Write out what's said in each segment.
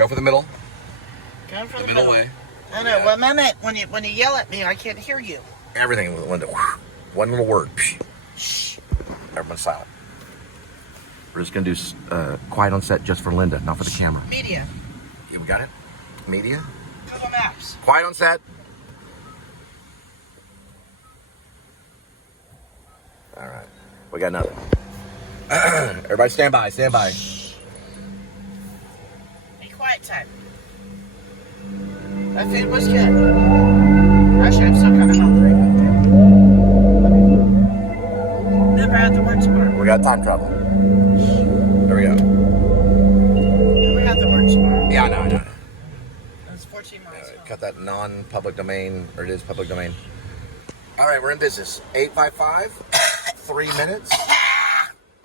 Go for the middle. Go for the middle way. I know. One minute, when you yell at me, I can't hear you. Everything with Linda. One little word. Shh. Everyone's silent. We're just going to do quiet on set just for Linda, not for the camera. Media. We got it? Media? Google Maps. Quiet on set. All right. We got nothing. Everybody stand by. Stand by. Be quiet time. That food was good. Actually, I'm still kind of hungry. Never had the word smart. We got time travel. There we go. Never had the word smart. Yeah, I know. That's 14 miles. Cut that non-public domain, or it is public domain. All right, we're in business. 855, 3 minutes.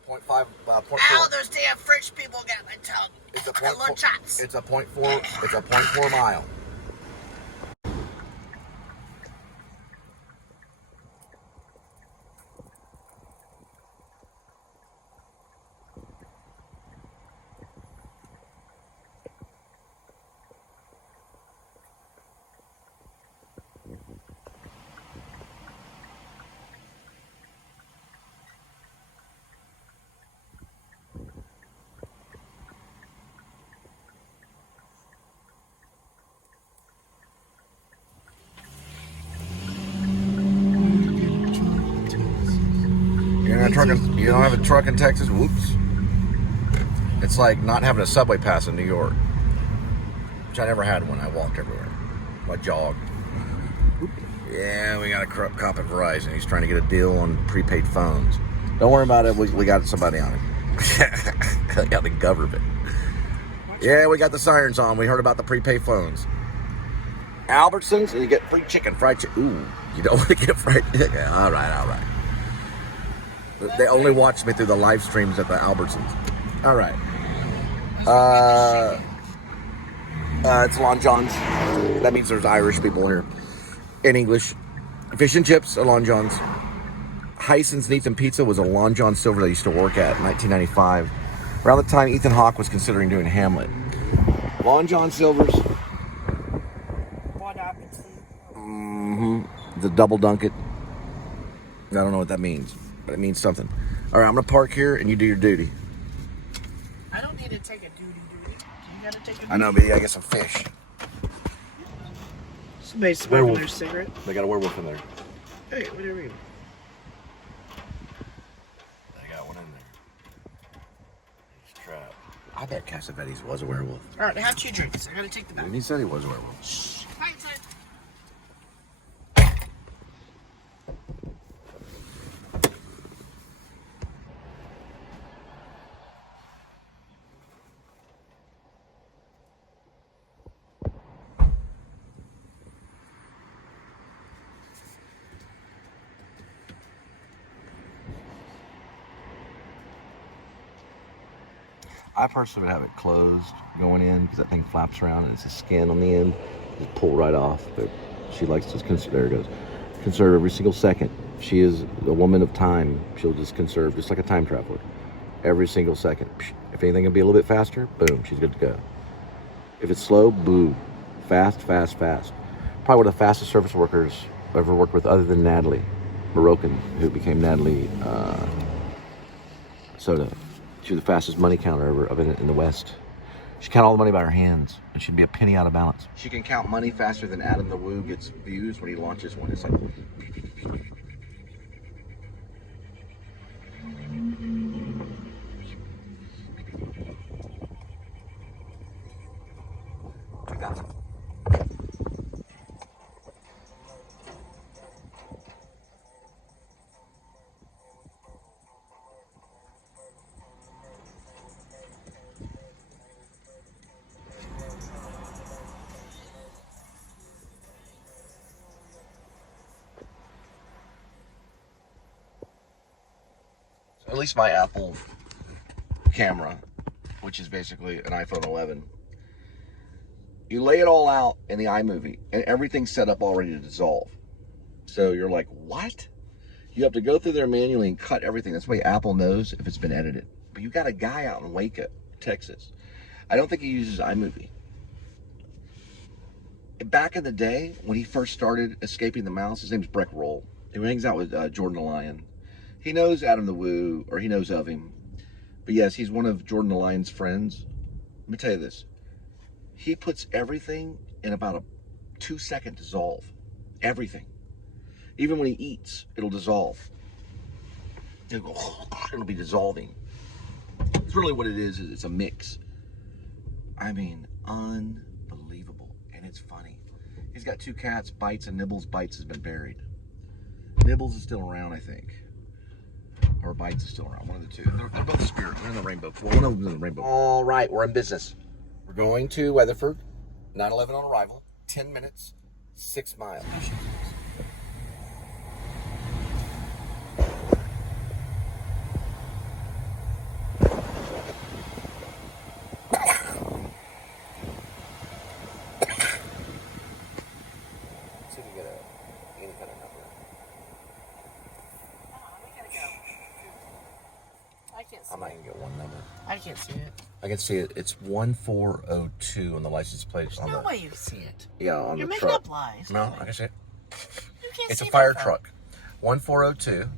0.5, 0.4. Ow, those damn French people got my tongue. It's a little chops. It's a 0.4. It's a 0.4 mile. You don't have a truck in Texas? Whoops. It's like not having a subway pass in New York, which I never had when I walked everywhere. I jogged. Yeah, we got a cop at Verizon. He's trying to get a deal on prepaid phones. Don't worry about it. We got somebody on it. Got the government. Yeah, we got the sirens on. We heard about the prepaid phones. Albertsons, and you get free chicken, fried chicken. Ooh, you don't want to get fried chicken. All right. They only watch me through the live streams at the Albertsons. All right. It's Lon John's. That means there's Irish people here. In English. Fish and chips at Lon John's. Hyson's Nathan Pizza was a Lon John Silver that I used to work at in 1995. Around the time Ethan Hawke was considering doing Hamlet. Lon John Silver's. The double dunk it. I don't know what that means, but it means something. All right, I'm gonna park here and you do your duty. I don't need to take a duty. You gotta take a duty. I know, but you gotta get some fish. Somebody's smoking their cigarette. They got a werewolf in there. Hey, what do you mean? They got one in there. He's trapped. I bet Cassavetes was a werewolf. All right, have 2 drinks. I gotta take the back. He said he was a werewolf. Shh. Quiet time. I personally would have it closed going in because that thing flaps around and it's a skin on the end. Just pull right off. But she likes to there it goes. Conserve every single second. She is a woman of time. She'll just conserve, just like a time traveler. Every single second. If anything can be a little bit faster, boom, she's good to go. If it's slow, boo. Fast. Probably one of the fastest service workers I've ever worked with, other than Natalie Moroccan, who became Natalie Soda. She was the fastest money counter ever in the West. She counted all the money by her hands, and she'd be a penny out of balance. She can count money faster than Adam the Woo gets views when he launches one. It's like... At least my Apple camera, which is basically an iPhone 11, you lay it all out in the iMovie and everything's set up already to dissolve. So you're like, what? You have to go through there manually and cut everything. That's the way Apple knows if it's been edited. But you got a guy out in Waco, Texas. I don't think he uses iMovie. back in the day when he first started escaping the mouse, his name's Breck Roll. He hangs out with Jordan the Lion. He knows Adam the Woo, or he knows of him. But yes, he's one of Jordan the Lion's friends. Let me tell you this. He puts everything in about a 2-second dissolve. Everything. Even when he eats, it'll dissolve. It'll be dissolving. It's really what it is. It's a mix. I mean, unbelievable. And it's funny. He's got 2 cats. Bites and Nibbles. Bites has been buried. Nibbles is still around, I think. Or Bites is still around. One of the two. They're both spirit. They're in the rainbow. One of them's in the rainbow. All right, we're in business. We're going to Weatherford. 9/11 on arrival. 10 minutes. 6 miles. I'm not gonna get one number. I can't see it. I can see it. It's 1402 on the license plate. There's no way you can see it. Yeah, on You're the making truck. up lies. No, I can see it. You can't It's see a fire that truck. 1402.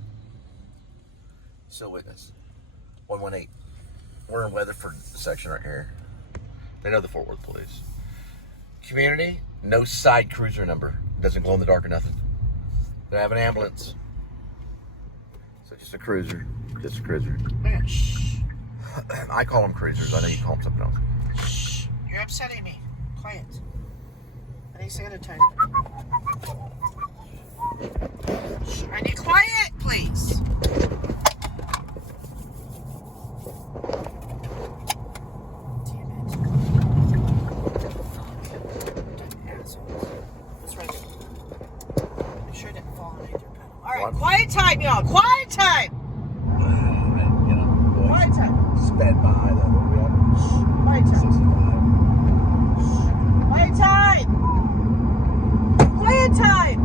Still witness. 118. We're in Weatherford section right here. They know the Fort Worth police. Community, no side cruiser number. Doesn't glow in the dark or nothing. They have an ambulance. So just a cruiser. Just a cruiser. Man, shh. I call them cruisers. I know you call them something else. Shh. You're upsetting me. Quiet. I need sanitizer. Shh. I need quiet, please. Damn it. Assholes. What's right there? Make sure I didn't fall underneath your pedal. Alright, What? quiet time, y'all. Quiet time. Quiet time. Sped by though. What are we at? Quiet time. 65. Quiet time. Quiet time.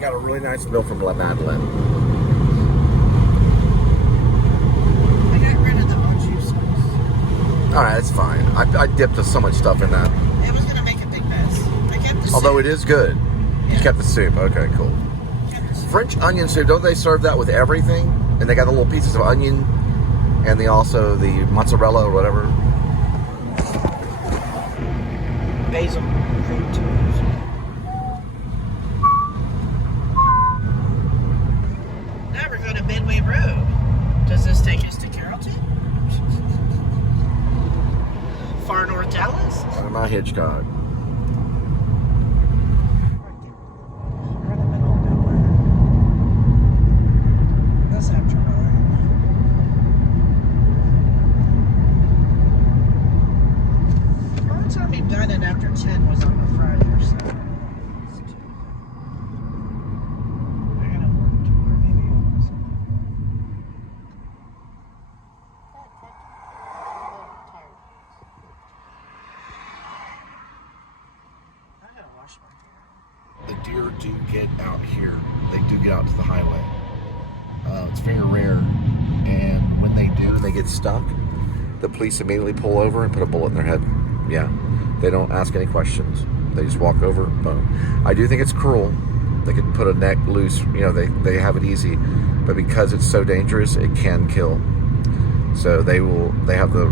Got a really nice bill from La Madeleine. I got rid of the juice. Alright, it's fine. I dipped so much stuff in that. It was going to make a big mess. I kept the Although soup. it is good. You kept the soup. Okay, cool. Kept the soup. French onion soup, don't they serve that with everything? And they got the little pieces of onion and also the mozzarella or whatever. basil fruit tubes. Now we're going to Midway Road. Does this take us to Carrollton? Far North Dallas? Out of my Hitchcock. We're in the middle of nowhere. That's after 9. The only time we've done it after 10 was on a Friday or Saturday. I gotta work tomorrow, maybe it was. I gotta wash my hair. The deer do get out here. They do get out to the highway. It's very rare. And when they do, they get stuck. The police immediately pull over and put a bullet in their head. Yeah. They don't ask any questions. They just walk over, boom. I do think it's cruel. They could put a neck loose. You know, they have it easy. But because it's so dangerous, it can kill. So they have the,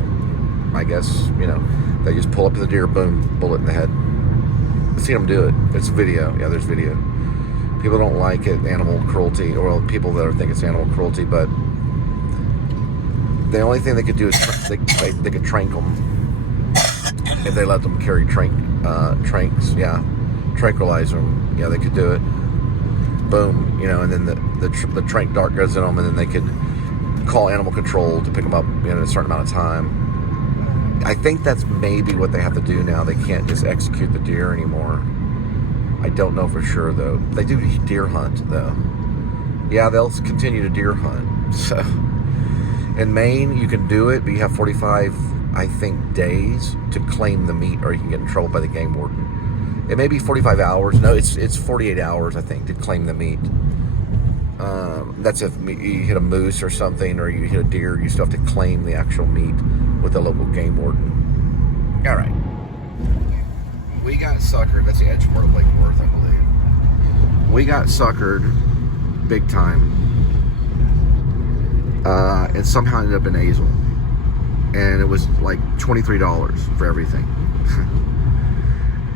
I guess, you know, they just pull up to the deer, boom, bullet in the head. I've seen them do it. It's video. Yeah, there's video. People don't like it, animal cruelty, or people that think it's animal cruelty, but the only thing they could do is they could trank them if they let them carry tranks. Yeah, tranquilize them. Yeah, they could do it. Boom, you know, and then the trank dart goes in them, and then they could call animal control to pick them up in a certain amount of time. I think that's maybe what they have to do now. They can't just execute the deer anymore. I don't know for sure, though. They do deer hunt, though. Yeah, they'll continue to deer hunt. So, in Maine, you can do it, but you have 45, I think, days to claim the meat, or you can get in trouble by the game warden. It may be 45 hours. No, it's 48 hours, I think, to claim the meat. That's if you hit a moose or something, or you hit a deer, you still have to claim the actual meat with the local game warden. All right. We got suckered. That's the Edgewater Lake Worth, I believe. We got suckered big time. And somehow ended up in Azle. And it was like $23 for everything.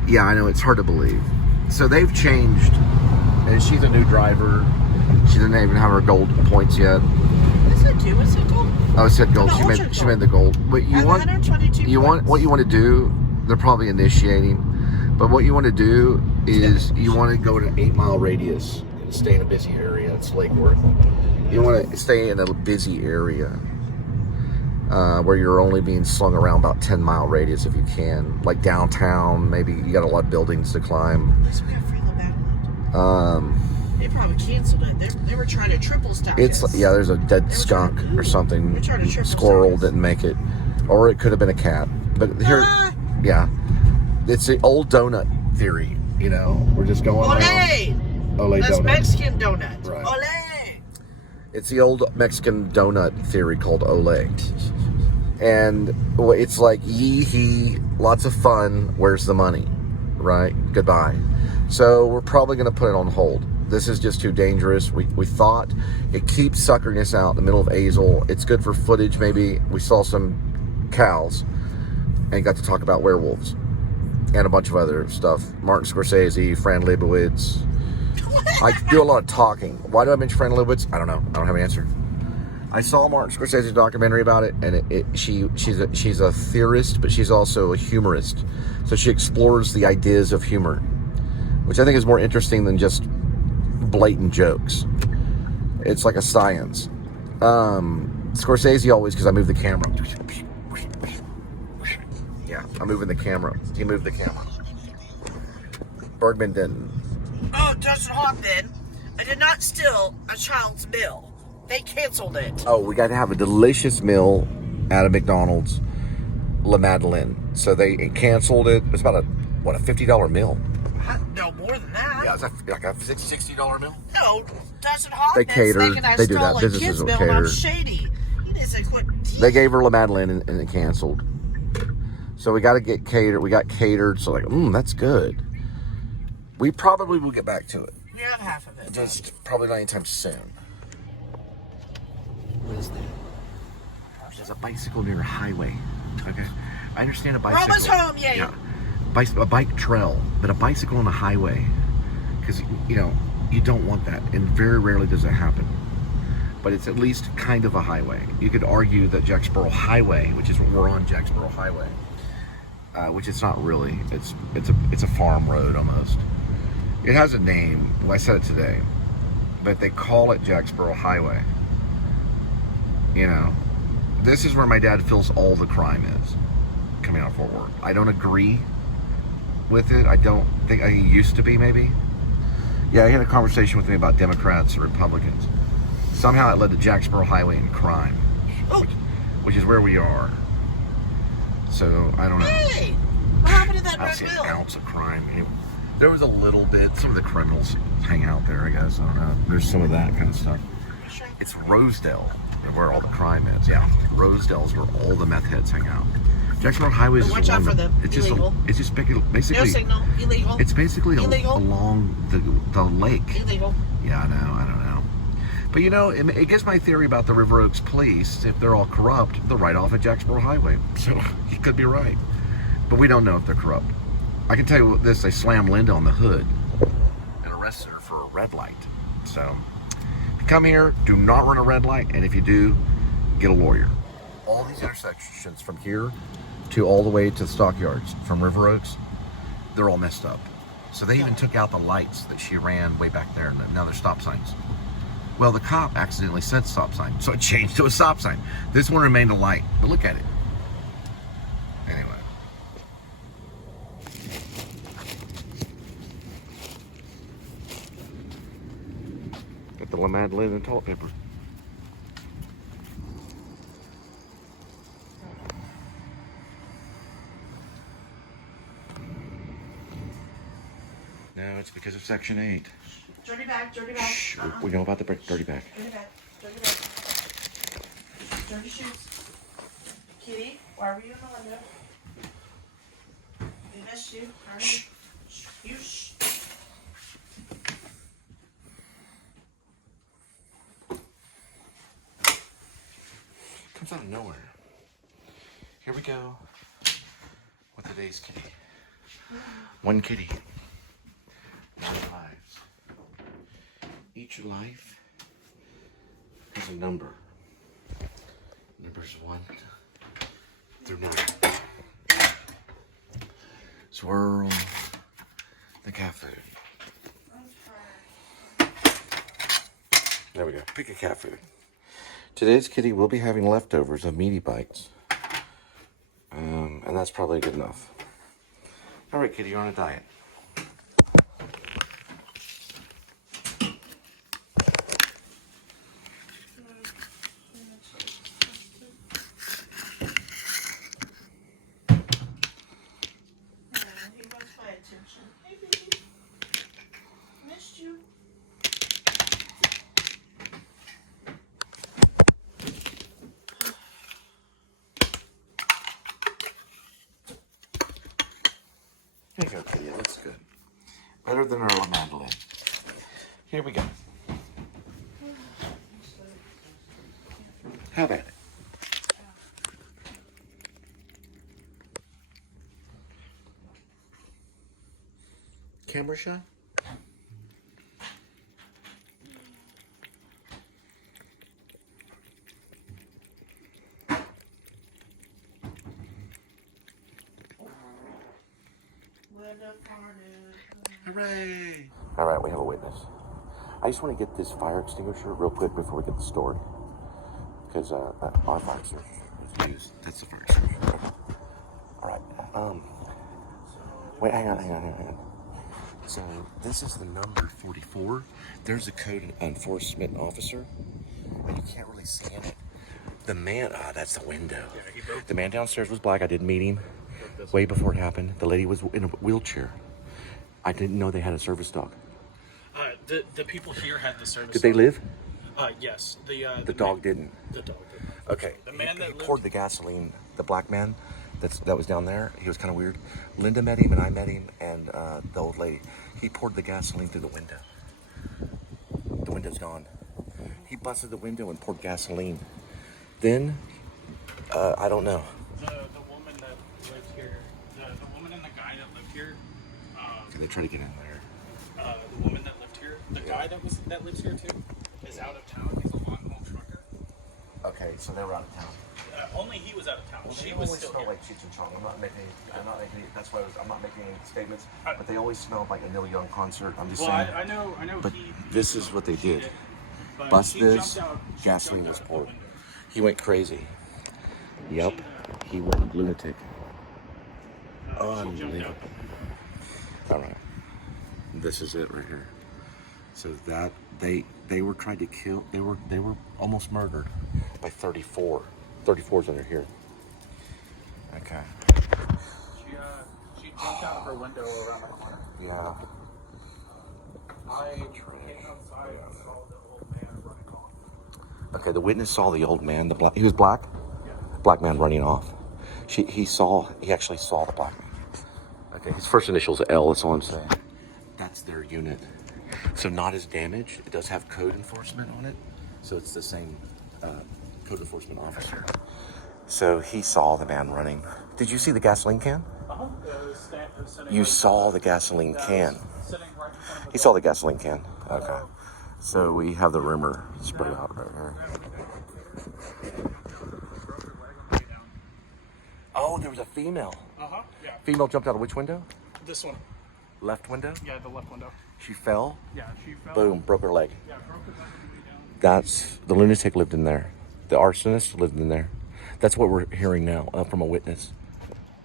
Yeah, I know, it's hard to believe. So they've changed. And she's a new driver. She didn't even have her gold points yet. What's it do? What's it gold? Oh, it said gold. Oh, She made the gold. But what you want to do, they're probably initiating. But what you want to do is you want to go to an 8-mile radius and stay in a busy area. It's Lake Worth. You want to stay in a busy area where you're only being slung around about 10-mile radius if you can. Like downtown, maybe you got a lot of buildings to climb. They probably canceled it. They were trying to triple stack it. Yeah, there's a dead skunk or something. Squirrel didn't make it. Or it could have been a cat. But here, yeah. It's the old donut theory, you know. We're just going around. Ole That's donut. Mexican donut. Right. Ole! It's the old Mexican donut theory called Ole. And it's like, yee-hee, lots of fun, where's the money? Right? Goodbye. So we're probably going to put it on hold. This is just too dangerous. We thought it keeps suckering us out in the middle of Azle. It's good for footage, maybe. We saw some cows and got to talk about werewolves and a bunch of other stuff. Martin Scorsese, Fran Lebowitz. I do a lot of talking. Why do I mention Fran Lebowitz? I don't know. I don't have an answer. I saw Martin Scorsese's documentary about it, and she's a theorist, but she's also a humorist. So she explores the ideas of humor, which I think is more interesting than just blatant jokes. It's like a science. Scorsese always, because I move the camera. Yeah, I'm moving the camera. He moved the camera. Bergman didn't. Oh, Dustin Hoffman, I did not steal a child's meal. They canceled it. Oh, we got to have a delicious meal at a McDonald's, La Madeleine. So they canceled it. It's about a $50 meal. No, more than that. Yeah, it's like a $60 meal. No, Dustin Hoffman's They cater. thinking I They do stole that. a Businesses kid's will meal and I'm cater. shady. He doesn't quit. They gave her La Madeleine and it canceled. So we got to get catered. We got catered. So like, that's good. We probably will get back to it. We have half of it. Just probably not anytime soon. What is that? There's a bicycle near a highway. Okay, I understand a We're bicycle. almost home, yay. Yeah, a bike trail, but a bicycle on a highway, because you don't want that, and very rarely does it happen. But it's at least kind of a highway. You could argue that Jacksboro Highway, which is what we're on, Jacksboro Highway, which it's not really. It's a farm road almost. It has a name. Well, I said it today, but they call it Jacksboro Highway. This is where my dad feels all the crime is coming out of Fort Worth. I don't agree with it. I think he used to be, maybe. Yeah, he had a conversation with me about Democrats and Republicans. Somehow it led to Jacksboro Highway and crime, which is where we are. So I don't know. Hey, what happened to that I don't red see wheel? an ounce of crime. Anyway, there was a little bit. Some of the criminals hang out there, I guess. I don't know. There's some of that kind of stuff. It's Rosedale, where all the crime is. Yeah, Rosedale is where all the meth heads hang out. Jacksboro Highway is watch out for the illegal. It's just basically No signal. Illegal. It's basically Illegal. along the lake. Illegal. Yeah, I know. I don't know. But it gets my theory about the River Oaks police. If they're all corrupt, they're right off at Jacksboro Highway. So he could be right. But we don't know if they're corrupt. I can tell you this: they slammed Linda on the hood and arrested her for a red light. So if you come here, do not run a red light, and if you do, get a lawyer. All these intersections from here to all the way to the stockyards from River Oaks, they're all messed up. So they even took out the lights that she ran way back there, and now they're stop signs. Well, the cop accidentally said stop sign, so it changed to a stop sign. This one remained a light, but look at it. Anyway. Got the Lamad lid and toilet paper. No, it's because of Section 8. Dirty bag. Shh, we know about the dirty bag. Dirty bag. Dirty shoes. Kitty, why were you in the window? We missed you. Shh. You shh. Comes out of nowhere. Here we go with today's kitty. One kitty. 9 lives. Each life has a number. Numbers 1 through 9. Swirl the cat food. There we go. Pick a cat food. Today's kitty will be having leftovers of meaty bites. And that's probably good enough. All right, kitty, you're on a diet. Hey, baby. Missed you. There you go, kitty. That looks good. Better than our mandolin. Here we go. How about it? Camera shot? Hooray! All right, we have a witness. I just want to get this fire extinguisher real quick before we get the story. Because our fire extinguisher is used. That's the fire extinguisher. All right. Wait, hang on. So this is the number 44. There's a code enforcement officer, and you can't really see in it. The man, that's the window. The man downstairs was black. I did meet him way before it happened. The lady was in a wheelchair. I didn't know they had a service dog. The people here had the service. Did they live? Yes. The dog didn't. The dog didn't. Okay. The man that he lived... poured the gasoline. The black man that was down there. He was kind of weird. Linda met him and I met him and the old lady. He poured the gasoline through the window. The window's gone. He busted the window and poured gasoline. Then, I don't know. The woman that lived here, the woman and the guy that lived Okay, they try to get in there. The woman that lived here, the guy that lives here too, is out of town. He's a long haul trucker. Okay, so they were out of town. Only he was out of town. Well, She they was always still smell here. like Cheech and Chong. I'm not making. That's why I'm not making any statements. But they always smelled like a Neil Young concert. I'm just Well, saying. I know. But he this is smelled what they like she did. But Bust she this. jumped out- she Gasoline jumped was out the poured. window. He went crazy. Yep. He went lunatic. She jumped out Unbelievable. the window. All right. This is it right here. So that they were trying to kill. They were almost murdered by 34. 34's under here. Okay. She jumped out of her window around the corner. Yeah. I came outside and saw the old man running off. Okay. The witness saw the old man. He was black. Yeah. Black man running off. He actually saw the black man. Okay. His first initial is L. That's all I'm saying. That's their unit. So not as damaged. It does have code enforcement on it. So it's the same code enforcement officer. So he saw the man running. Did you see the gasoline can? Uh-huh. You saw the gasoline can. Sitting right in front of He saw the gasoline can. Okay. So we have the rumor spread out right here. Oh, there was a female. Uh-huh. Yeah. Female jumped out of which window? This one. Left window? Yeah, the left window. She fell. Yeah, she fell. Boom, broke her leg. Yeah, broke her leg on the way down. That's the lunatic lived in there. The arsonist lived in there. That's what we're hearing now from a witness.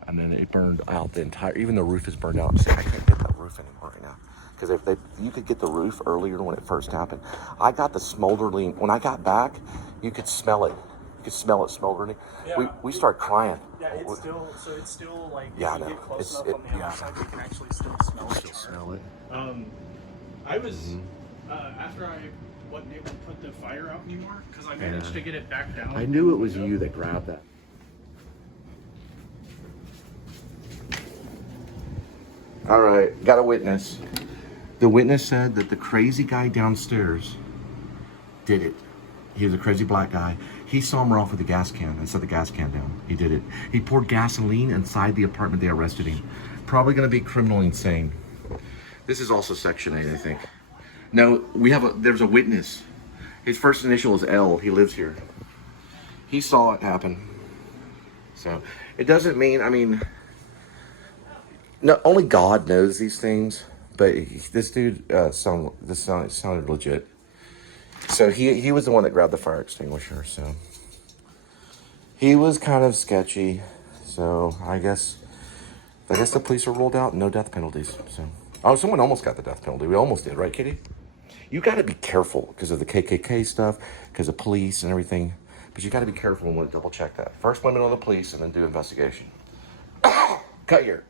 And then it burned out the entire. Even the roof is burned out. See, I can't get that roof anymore right now because you could get the roof earlier when it first happened. I got the smoldering. When I got back, you could smell it. You could smell it smoldering. Yeah. We started crying. Yeah, it's still like Yeah, I if you know. get close It's- enough on the yeah. outside, you can actually still smell it. Smell it. I was after I wasn't able to put the fire out anymore because I managed to get it back down. I knew it was you that grabbed that. All right, got a witness. The witness said that the crazy guy downstairs did it. He was a crazy black guy. He saw him off with a gas can and set the gas can down. He did it. He poured gasoline inside the apartment. They arrested him. Probably going to be criminally insane. This is also Section 8, I think. No, there's a witness. His first initial is L. He lives here. He saw it happen. So it doesn't mean, no, only God knows these things, but this dude sounded legit. So he was the one that grabbed the fire extinguisher, so he was kind of sketchy. So I guess the police are ruled out, no death penalties. So someone almost got the death penalty. We almost did, right, Kitty? You got to be careful because of the KKK stuff, because of police and everything. But you got to be careful and want to double check that. First, blame it on the police, and then do investigation. Cut here.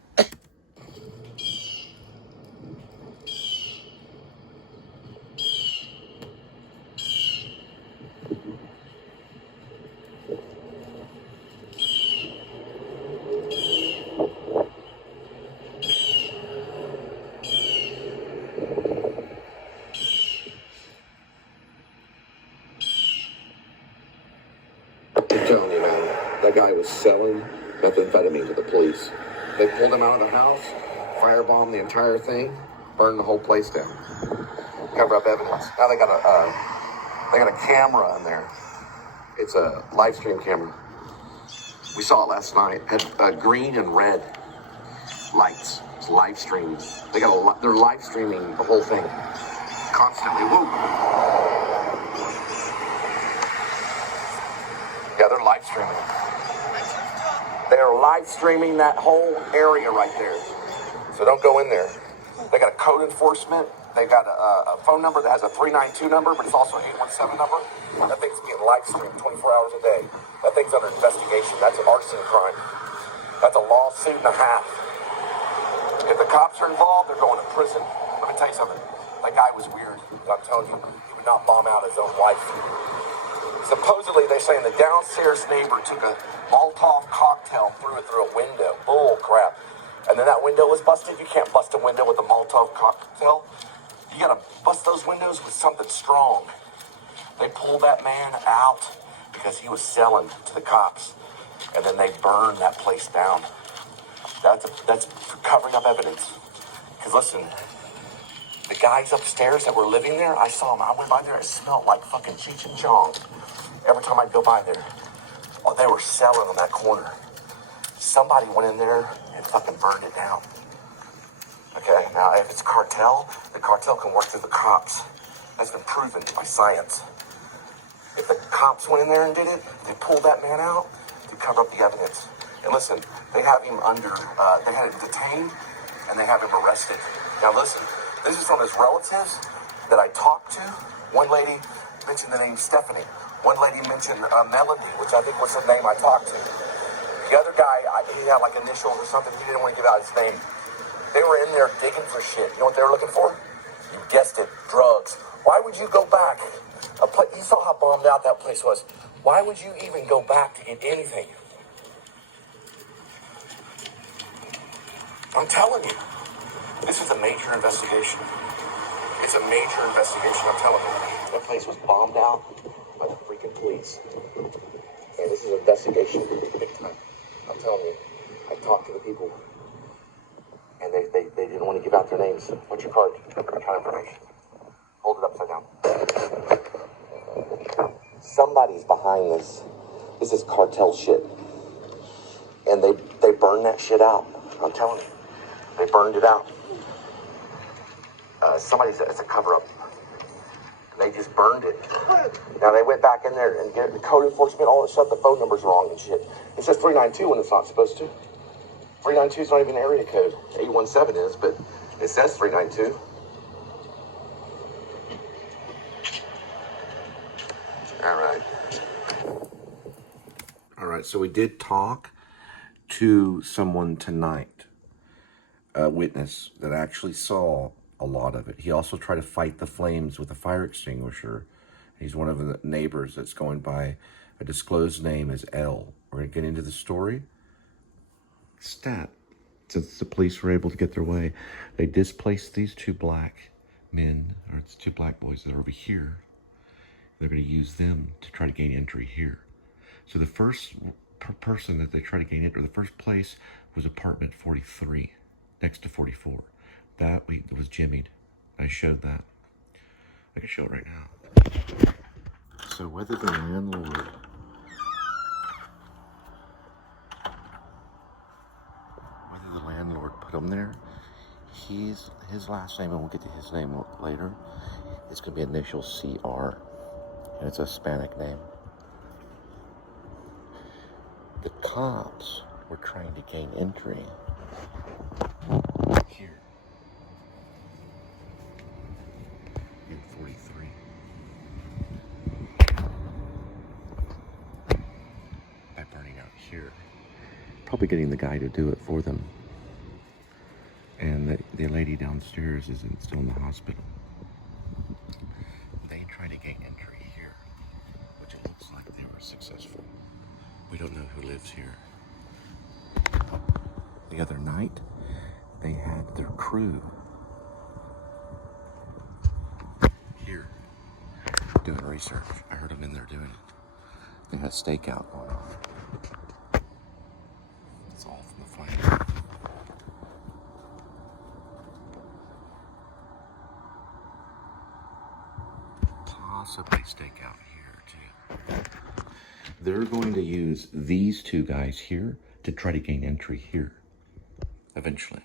I'm telling you, man, that guy was selling methamphetamine to the police. They pulled him out of the house, firebombed the entire thing, burned the whole place down. Cover up evidence. Now they got a camera in there. It's a live stream camera. We saw it last night. Had green and red lights. It's live streaming. They're live streaming the whole thing constantly. Woo. Yeah, they're live streaming. They are live streaming that whole area right there. So don't go in there. They got a code enforcement. They got a phone number that has a 392 number, but it's also an 817 number. That thing's being live streamed 24 hours a day. That thing's under investigation. That's an arson crime. That's a lawsuit and a half. If the cops are involved, they're going to prison. Let me tell you something. That guy was weird. I'm telling you, he would not bomb out his own wife. Supposedly, they say the downstairs neighbor took a Molotov cocktail, threw it through a window. Bull crap. And then that window was busted. You can't bust a window with a Molotov cocktail. You gotta bust those windows with something strong. They pulled that man out because he was selling to the cops. And then they burned that place down. That's covering up evidence. Because Because listen, the guys upstairs that were living there, I saw them. I went by there, it smelled like fucking Cheech and Chong. Every time I'd go by there, oh, they were selling on that corner. Somebody went in there and fucking burned it down. Okay, now if it's cartel, the cartel can work through the cops. That's been proven by science. If the cops went in there and did it, they pulled that man out to cover up the evidence. And listen, they have him they had him detained and they have him arrested. Now listen, this is from his relatives that I talked to. One lady mentioned the name Stephanie. One lady mentioned Melanie, which I think was the name I talked to. The other guy, he had like initials or something. He didn't want to give out his name. They were in there digging for shit. You know what they were looking for? You guessed it, drugs. Why would you go back? You saw how bombed out that place was. Why would you even go back to get anything? I'm telling you, this is a major investigation. It's a major investigation, I'm telling you. That place was bombed out by the freaking police. And this is an investigation, big time. I'm telling you, I talked to the people, and they didn't want to give out their names. What's your card? Account information. Hold it upside down. Somebody's behind this. This is cartel shit. And they burned that shit out. I'm telling you. They burned it out. It's a cover-up. They just burned it. Now they went back in there and get the code enforcement, all that stuff, the phone number's wrong and shit. It says 392 when it's not supposed to. 392 is not even an area code. 817 is, but it says 392. All right, so we did talk to someone tonight, a witness that actually saw a lot of it. He also tried to fight the flames with a fire extinguisher. He's one of the neighbors that's going by a disclosed name as L. We're going to get into the story. Stat. Since the police were able to get their way, they displaced these two black men, or it's two black boys that are over here. They're going to use them to try to gain entry here. So the first person that they try to gain entry, the first place was apartment 43, next to 44. That was jimmied. I showed that. I can show it right now. So whether the landlord put him there, his last name, and we'll get to his name later, it's going to be initial CR, and it's a Hispanic name. The cops were trying to gain entry here in 43. By burning out here. Probably getting the guy to do it for them. And the lady downstairs is still in the hospital. They tried to gain entry here, which it looks like they were successful. We don't know who lives here. The other night, they had their crew here doing research. I heard them in there doing it. They had a stakeout going on. It's all from the flame. Possibly stakeout here too. They're going to use these two guys here to try to gain entry here, eventually,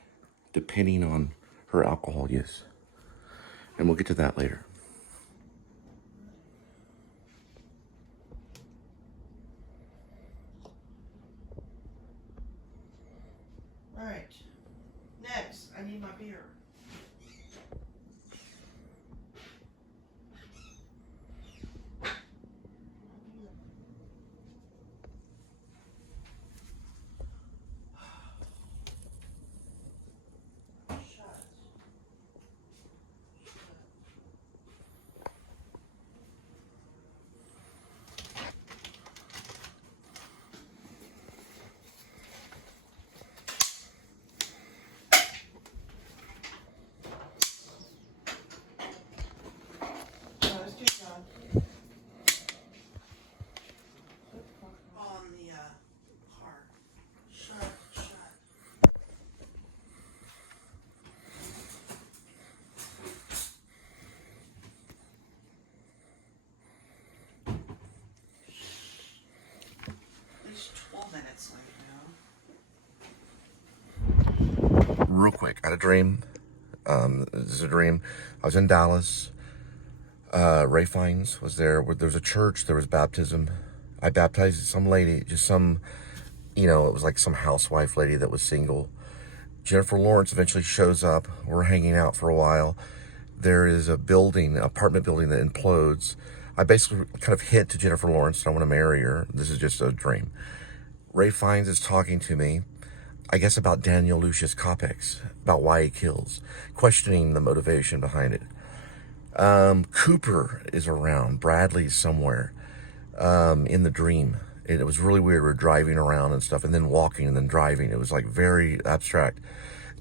depending on her alcohol use. And we'll get to that later. All right. Next, I need my beer. real quick. I had a dream. This is a dream. I was in Dallas. Ray Fiennes was there. There was a church. There was baptism. I baptized some lady, just some, it was like some housewife lady that was single. Jennifer Lawrence eventually shows up. We're hanging out for a while. There is a building, apartment building that implodes. I basically kind of hint to Jennifer Lawrence, I want to marry her. This is just a dream. Ray Fiennes is talking to me, I guess about Daniel Lucius Copex, about why he kills, questioning the motivation behind it. Cooper is around, Bradley's somewhere, in the dream. It was really weird. We're driving around and stuff, and then walking and then driving. It was like very abstract.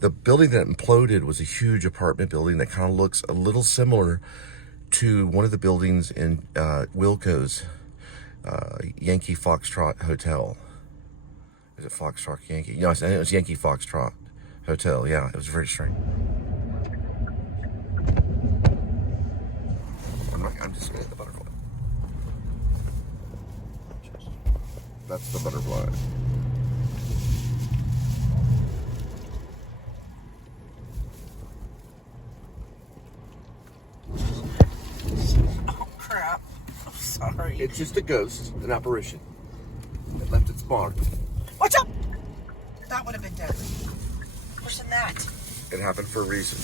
The building that imploded was a huge apartment building that kind of looks a little similar to one of the buildings in Wilco's Yankee Foxtrot Hotel. Is it Foxtrot Yankee? No, it was Yankee Foxtrot Hotel. Yeah, it was very strange. I'm just getting the butterfly. That's the butterfly. Oh crap. I'm sorry. It's just a ghost, an apparition. It left its mark. Watch out! That would have been deadly. Worse than that. It happened for a reason.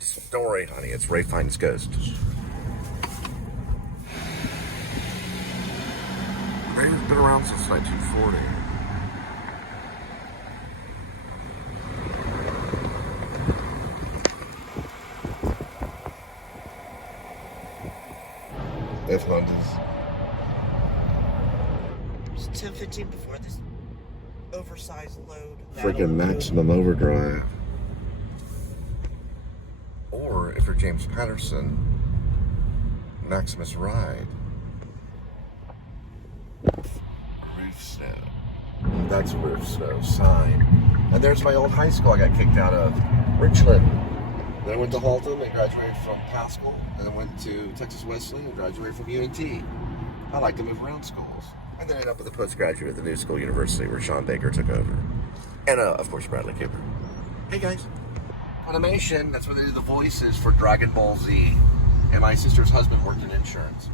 Just don't worry, honey. It's Ray Fiennes' ghost. Ray's been around since 1940. If Honda's. It's 10:15 before this oversized load. Freaking maximum overdrive. Or if you're James Patterson, Maximus Ride. Roof snow. That's a roof snow sign. And there's my old high school I got kicked out of, Richland. Then I went to Haltom and graduated from Pascal, and then went to Texas Wesleyan and graduated from UNT. I like to move around schools. And then ended up with a postgraduate at the New School University where Sean Baker took over. And of course Bradley Cooper. Hey guys. Funimation, that's where they do the voices for Dragon Ball Z. And my sister's husband worked in insurance.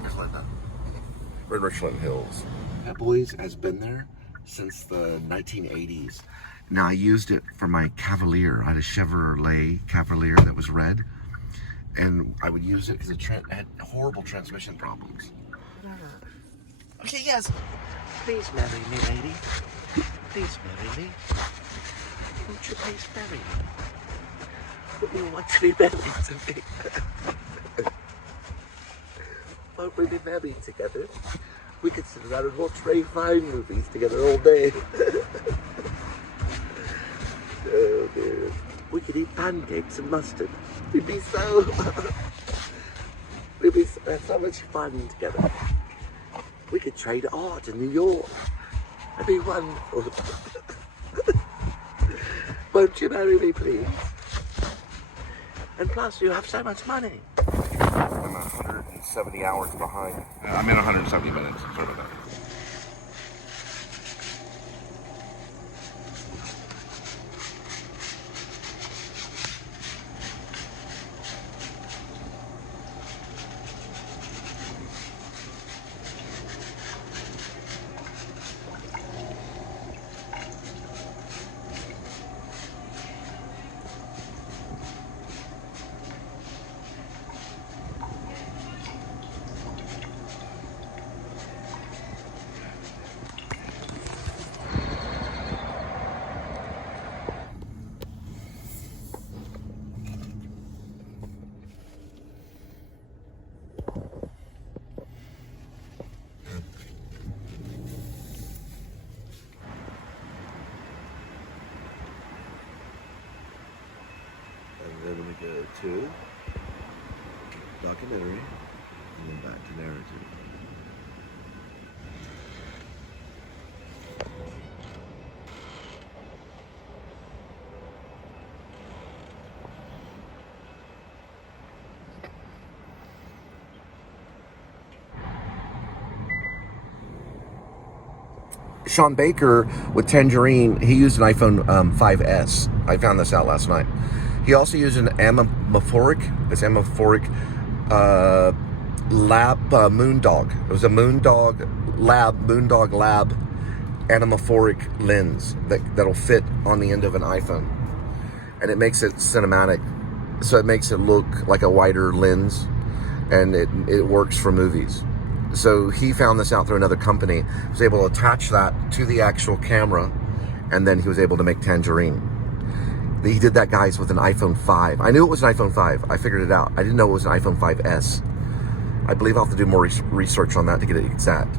Here's Linda. We're in Richland Hills. That Boys has been there since the 1980s. Now I used it for my Cavalier. I had a Chevrolet Cavalier that was red. And I would use it because it had horrible transmission problems. Okay, yes. Please marry me, lady. Please marry me. Won't you please marry me? Would you want to be married to me? Won't we be married together? We could sit around and watch Ray Fiennes movies together all day. Oh dear. We could eat pancakes and mustard. We'd be so... we'd be so much fun together. We could trade art in New York. That'd be wonderful. Won't you marry me, please? And plus, you have so much money. I'm 170 hours behind. I'm in 170 minutes. Sorry about that. And then we go to documentary, and then back to narrative. Sean Baker with Tangerine, he used an iPhone 5S. I found this out last night. He also used an Amaphoric Lab Moondog. It was a Moondog Lab anamorphic lens that'll fit on the end of an iPhone, and it makes it cinematic, so it makes it look like a wider lens, and it works for movies. So he found this out through another company, was able to attach that to the actual camera, and then he was able to make Tangerine. He did that, guys, with an iPhone 5. I knew it was an iPhone 5. I figured it out. I didn't know it was an iPhone 5S. I believe I'll have to do more research on that to get it exact.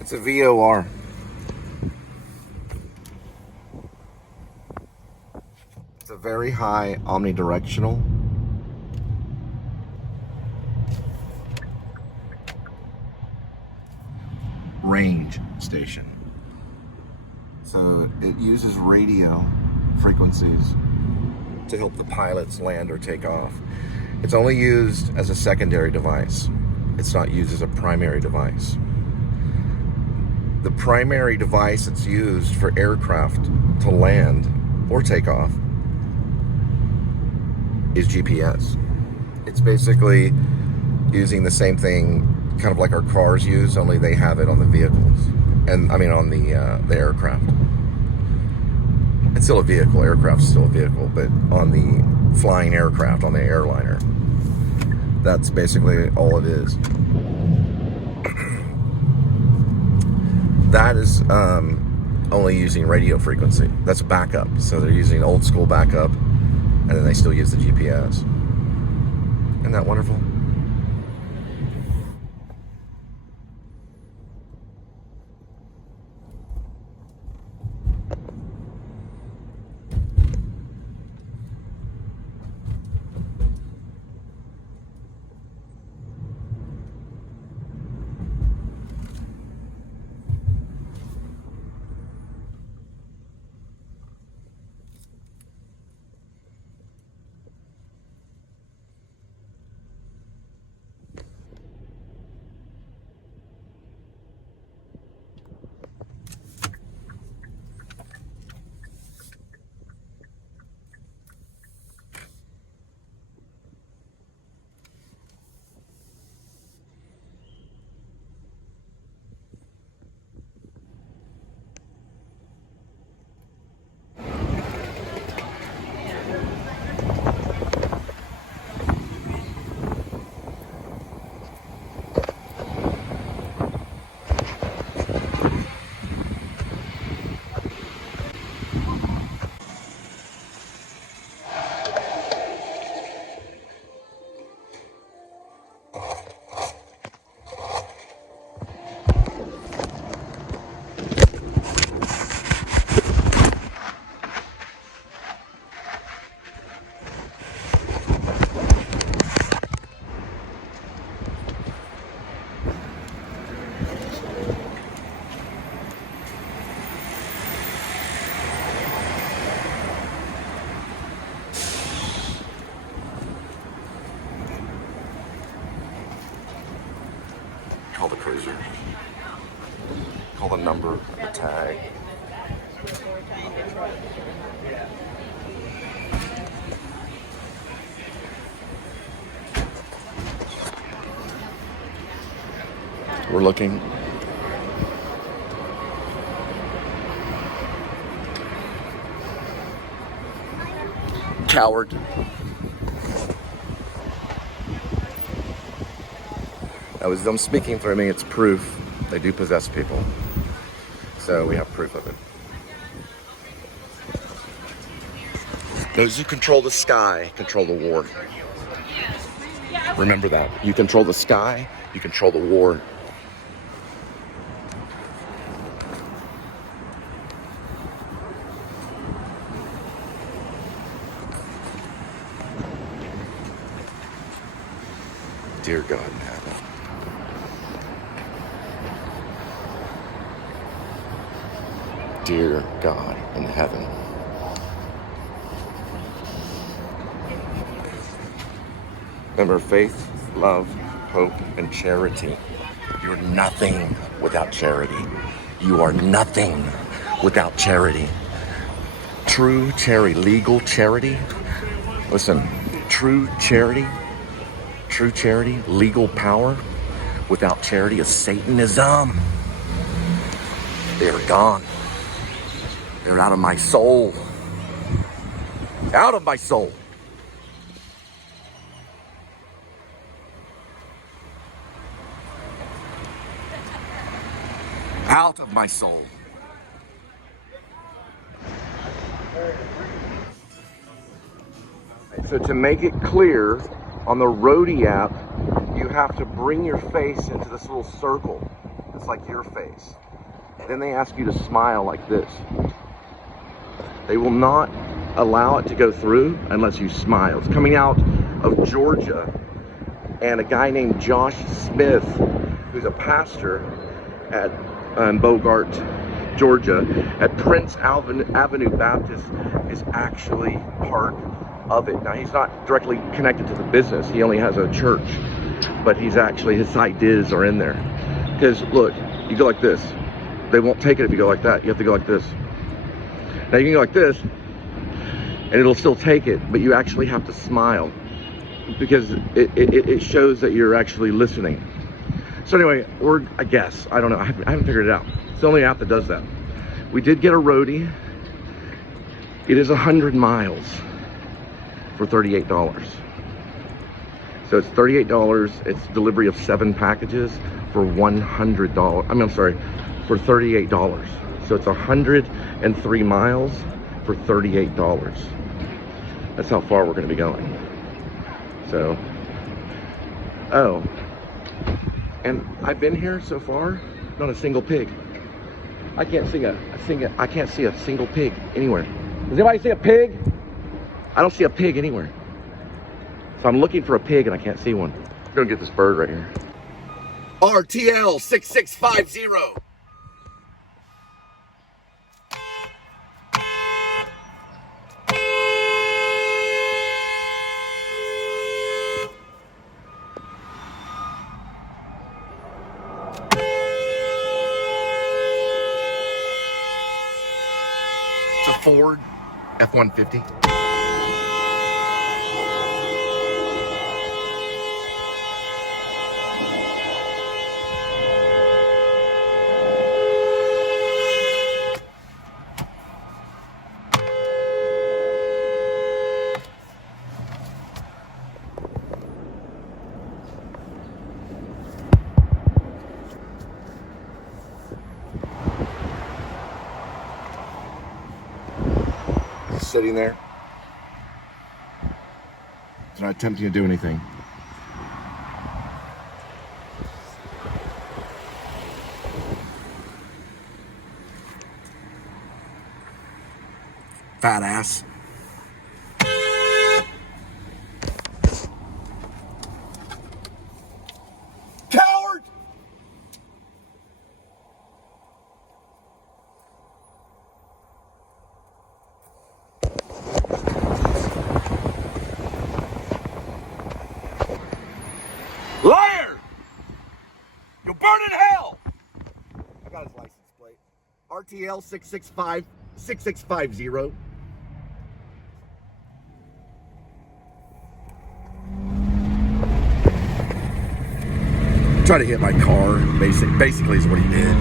It's a VOR. It's a very high omnidirectional. Range station. So it uses radio frequencies to help the pilots land or take off. It's only used as a secondary device. It's not used as a primary device. The primary device that's used for aircraft to land or take off is GPS. It's basically using the same thing, kind of like our cars use, only they have it on the vehicles, and I mean on the aircraft. It's still a vehicle. Aircraft's still a vehicle, but on the flying aircraft, on the airliner, that's basically all it is. That is only using radio frequency. That's backup. So they're using old school backup, and then they still use the GPS. Isn't that wonderful? Call the number, the tag. We're looking. Coward. That was them speaking through me. It's proof they do possess people. So we have proof of it. Those who control the sky control the war. Remember that. You control the sky, you control the war. Dear God in heaven. Dear God in heaven. Remember faith, love, hope, and charity. You're nothing without charity. You are nothing without charity. True charity, legal charity. Listen, true charity, legal power without charity is Satanism. They are gone. They're out of my soul. Out of my soul. Out of my soul. So to make it clear, on the Roadie app, you have to bring your face into this little circle. It's like your face. Then they ask you to smile like this. They will not allow it to go through unless you smile. It's coming out of Georgia, and a guy named Josh Smith, who's a pastor at Bogart, Georgia, at Prince Avenue Baptist, is actually part of it. Now, he's not directly connected to the business. He only has a church, but he's actually, his ideas are in there. Because look, you go like this. They won't take it if you go like that. You have to go like this. Now you can go like this, and it'll still take it, but you actually have to smile, because it shows that you're actually listening. So anyway, I guess, I don't know, I haven't figured it out. It's the only app that does that. We did get a Roadie. It is 100 miles for $38. So it's $38. It's delivery of 7 packages for $100. I'm sorry, for $38. So it's 103 miles for $38. That's how far we're going to be going. So, oh, and I've been here so far, not a single pig. I can't see a single pig anywhere. Does anybody see a pig? I don't see a pig anywhere. So I'm looking for a pig and I can't see one. I'm gonna get this bird right here. RTL 6650. It's a Ford F-150. Sitting there. It's not attempting to do anything. Fat ass. Coward! Liar! You'll burn in hell! I got his license. RTL 6650. Try to hit my car, basically is what he did.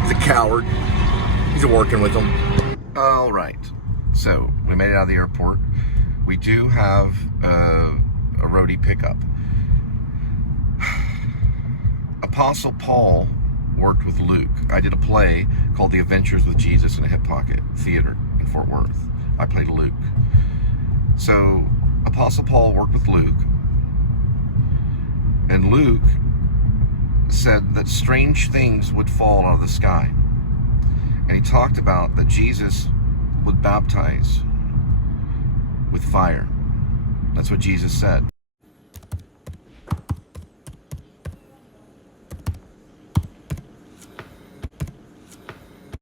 He's a coward. He's working with them. All right, so we made it out of the airport. We do have a Roadie pickup. Apostle Paul worked with Luke. I did a play called The Adventures with Jesus in a Hip Pocket Theater in Fort Worth. I played Luke. So Apostle Paul worked with Luke, and Luke said that strange things would fall out of the sky. And he talked about that Jesus would baptize with fire. That's what Jesus said.